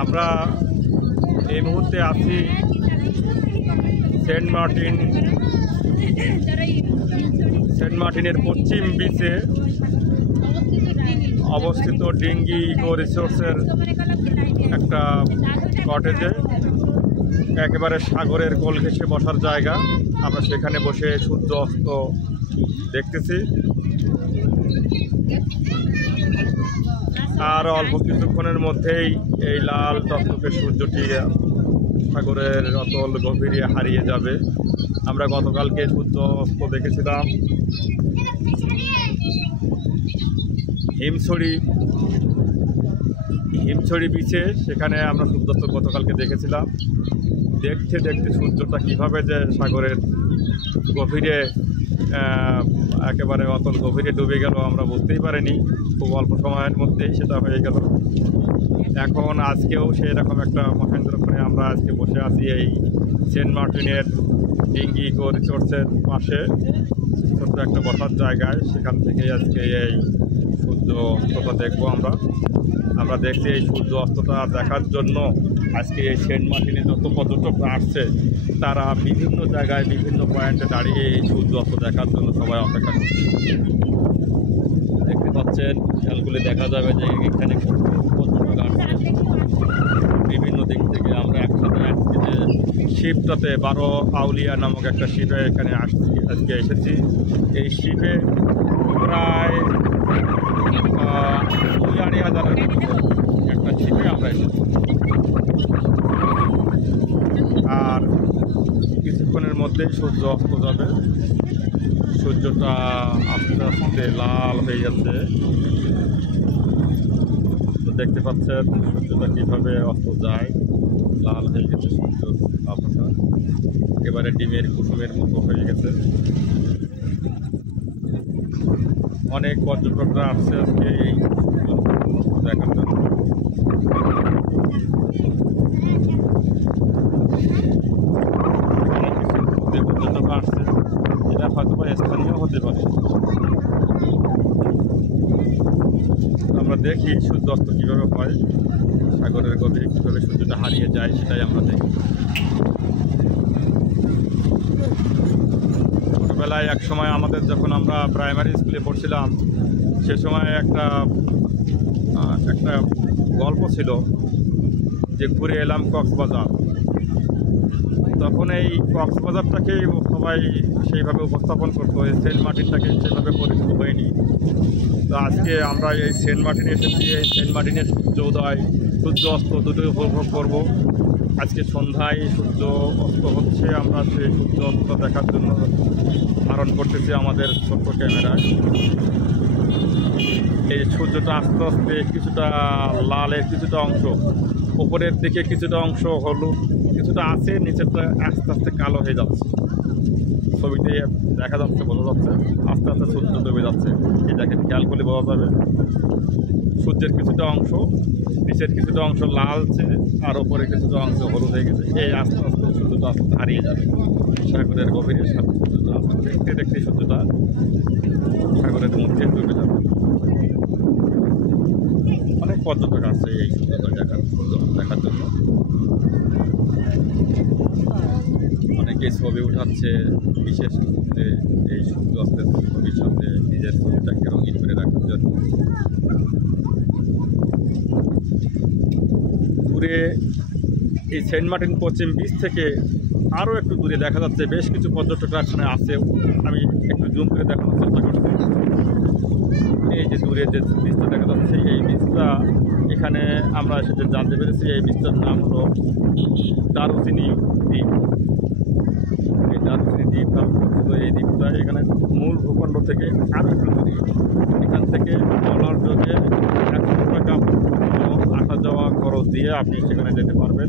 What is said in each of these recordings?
আমরা এই মুহূর্তে আছি সেন্ট মার্টিনের পশ্চিম বিচে অবস্থিত ডিঙ্গি ইকো রিসোর্সের একটা কটেজে, একেবারে সাগরের কোল ঘেঁষে বসার জায়গা। আমরা সেখানে বসে সূর্য অস্ত দেখতেছি। আর অল্প কিছুক্ষণের মধ্যেই এই লাল টকটকে সূর্যটি সাগরের অতল গভীরে হারিয়ে যাবে। আমরা গতকালকে সূর্য অস্ত দেখেছিলাম হিমছড়ি বিচে, সেখানে আমরা সূর্যাস্ত গতকালকে দেখেছিলাম। দেখতে দেখতে সূর্যটা কীভাবে যে সাগরের গভীরে একেবারে অতল গভীরে ডুবে গেল আমরা বুঝতেই পারিনি। খুব অল্প সময়ের মধ্যেই সেটা হয়ে গেল। এখন আজকেও সেই রকম একটা মহেন্দ্রক্ষণে আমরা আজকে বসে আছি এই সেন্ট মার্টিনের ডিঙ্গি ইকো রিসোর্সের পাশে ছোট্ট একটা বসার জায়গায়। সেখান থেকে আজকে এই সূর্য অস্তটা দেখবো আমরা দেখছি এই সূর্য অস্তটা দেখার জন্য আজকে এই সেন্ট মার্টিনে যত পর্যটকরা আসছে তারা বিভিন্ন জায়গায় বিভিন্ন পয়েন্টে দাঁড়িয়ে এই সূর্য অস্ত দেখার জন্য সবাই অপেক্ষা করছে। দেখতে পাচ্ছেন খেয়ালগুলি দেখা যাবে যে এখানে পর্যটক আসছে বিভিন্ন দিক থেকে। আমরা একসাথে আজকে যে শিপটাতে 12 আউলিয়া নামক একটা শিপে এখানে আজকে এসেছি। এই শিপে প্রায় 2,500 একটা শিপে আমরা এসেছি। আর কিছুক্ষণের মধ্যেই সূর্য অস্ত যাবে। সূর্যটা আস্তে আস্তে লাল হয়ে যাচ্ছে। তো দেখতে পাচ্ছেন সূর্যটা কীভাবে অস্ত যায়, লাল হয়ে গেছে সূর্য আবহাওয়া, একেবারে ডিমের কুসুমের মতো হয়ে গেছে। অনেক পর্যটকরা আসছে আজকে এই দেখার জন্য। অনেক কিছু পর্যটক আসছে, এটা হয়তো বা স্থানীয় হতে পারে। আমরা দেখি সূর্যাস্ত কীভাবে হয়, সাগরের গভীরে কীভাবে সূর্যটা হারিয়ে যায় সেটাই আমরা দেখি। ছোটোবেলায় এক সময় আমাদের যখন আমরা প্রাইমারি স্কুলে পড়ছিলাম সে সময় একটা গল্প ছিল যে ঘুরে এলাম কক্সবাজার। তখন এই কক্সবাজারটাকে সবাই সেইভাবে উপস্থাপন করতো, সেন্ট মার্টিনটাকে সেভাবে পরিচিত হয়নি। তো আজকে আমরা এই সেন্ট মার্টিনে এসেছি। এই সেন্ট মার্টিনের সূর্যোদয় সূর্য অস্ত দুটোই উপভোগ করব। আজকে সন্ধ্যায় সূর্য অস্ত হচ্ছে, আমরা সেই সূর্য অস্ত দেখার জন্য ধারণ করতেছি আমাদের ছোট্ট ক্যামেরায়। এই সূর্যটা আস্তে আস্তে কিছুটা লালের কিছুটা অংশ, উপরের দিকে কিছুটা অংশ হলুদ কিছুটা আছে, নিচেরটা আস্তে আস্তে কালো হয়ে যাচ্ছে। ছবিতে দেখা যাচ্ছে, বোঝা যাচ্ছে আস্তে আস্তে সূর্য ডুবে যাচ্ছে। এই দেখেন খেয়াল করলে বোঝা যাবে সূর্যের কিছুটা অংশ, নিচের কিছুটা অংশ লালছে আর ওপরে কিছুটা অংশ হলুদ হয়ে গেছে। এই আস্তে আস্তে সূর্যটা আস্তে হারিয়ে যাবে সাগরের গভীরে। সূর্যটা আস্তে দেখতে দেখতে সূর্যটা সাগরের মধ্যে ডুবে যাবে। অনেক পর্যটক আছে এই সূর্যটা দেখার জন্য। অনেকে ছবি উঠাচ্ছে, বিশেষ ক্ষেত্রে এই সূর্য অস্তের ছবির সাথে নিজের ছবিটাকে রঙিন করে রাখার জন্য। দূরে এই সেন্ট মার্টিন পশ্চিম বিচ থেকে আরও একটু দূরে দেখা যাচ্ছে বেশ কিছু পর্যটকরা এখানে আছে। আমি একটু জুম করে দেখানোর চেষ্টা করছি। এই যে দূরে যে বীজটা দেখা যাচ্ছে, এই বীজটা এখানে আমরা সেটা জানতে পেরেছি এই বীজটার নাম হলো দারুচিনি দ্বীপ। এই দারুচিনি দ্বীপ নাম পরিচিত এই দ্বীপটা এখানে মূল ভূখণ্ড থেকে আরও একটু দূরে। এখান থেকে ট্রলার যোগে 100 টাকা আসা যাওয়া খরচ দিয়ে আপনি সেখানে যেতে পারবেন।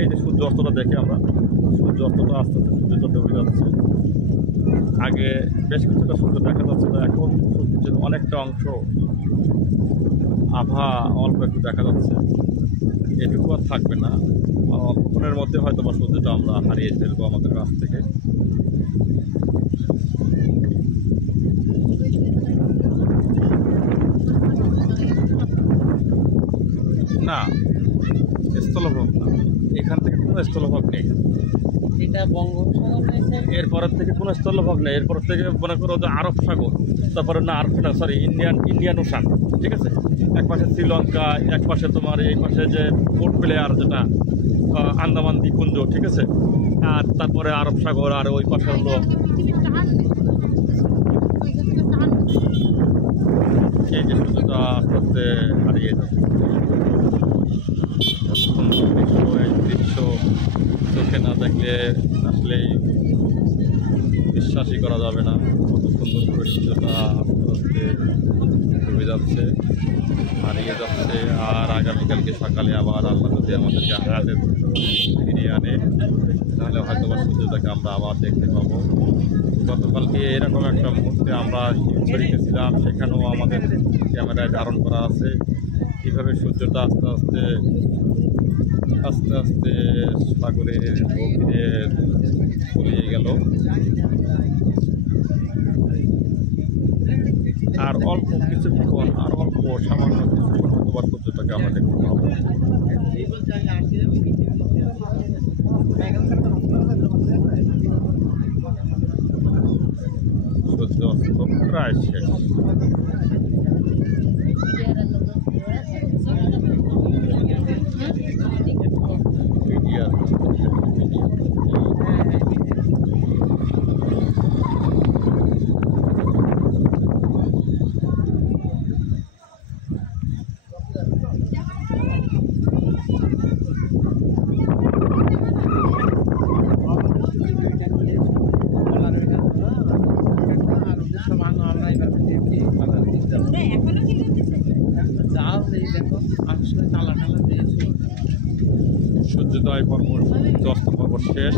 এই যে সূর্য অস্তটা দেখে আমরা সূর্য অস্তটা আস্তে আস্তে সূর্যটা ডুবে যাচ্ছে। আগে বেশ কিছুটা সূর্য দেখা যাচ্ছে না, এখন সূর্যের অনেকটা অংশ আভা অল্প একটু দেখা যাচ্ছে। এটুকু আর থাকবে না, অল্পক্ষণের মধ্যে হয়তো বা সূর্যটা আমরা হারিয়ে ফেলবো আমাদের কাছ থেকে। না স্থলভাগ না, এখান থেকে কোনো স্থলভাগ নেই। এটা বঙ্গোপসাগর রয়েছে, এরপরের থেকে কোনো স্থলভাগ নেই। এরপর থেকে মনে করো যে আরব সাগর, তারপরে না আরব সাগর, সরি ইন্ডিয়ান ওশান, ঠিক আছে। এক পাশে শ্রীলঙ্কা, এক পাশে তোমার এই পাশে যে পোর্ট প্লেয়ার যেটা আন্দামান দ্বীপপুঞ্জ, ঠিক আছে। আর তারপরে আরব সাগর, আর ওই পাশে হলো এই যে সূর্যটা আস্তে আস্তে হারিয়ে যাচ্ছে। সুন্দর দৃশ্য, এই দৃশ্য চোখে না দেখলে আসলেই বিশ্বাসই করা যাবে না কত সুন্দর করে সূর্যটা আস্তে আস্তে ডুবে যাচ্ছে, হারিয়ে যাচ্ছে। আর আগামীকালকে সকালে আবার আল্লাহ যদি আমাদেরকে হায়াতে ফিরিয়ে আনে, তাহলে হয়তো বা সূর্যটাকে আমরা আবার দেখতে পাবো। গতকালকে এরকম একটা মুহূর্তে আমরা হিমছড়িতে ছিলাম, সেখানেও আমাদের ক্যামেরায় ধারণ করা আছে। কীভাবে সূর্যটা আস্তে আস্তে আস্তে আস্তে সাগরের গভীরে তলিয়ে গেল। আর অল্প কিছুক্ষণ, আর অল্প সামান্য কিছুক্ষণ হয়তো সূর্যটাকে আমরা দেখতে পাবো। সূর্য অস্ত প্রায় শেষ। সূর্যোদয় পর্ব, অস্ত পর্ব শেষ।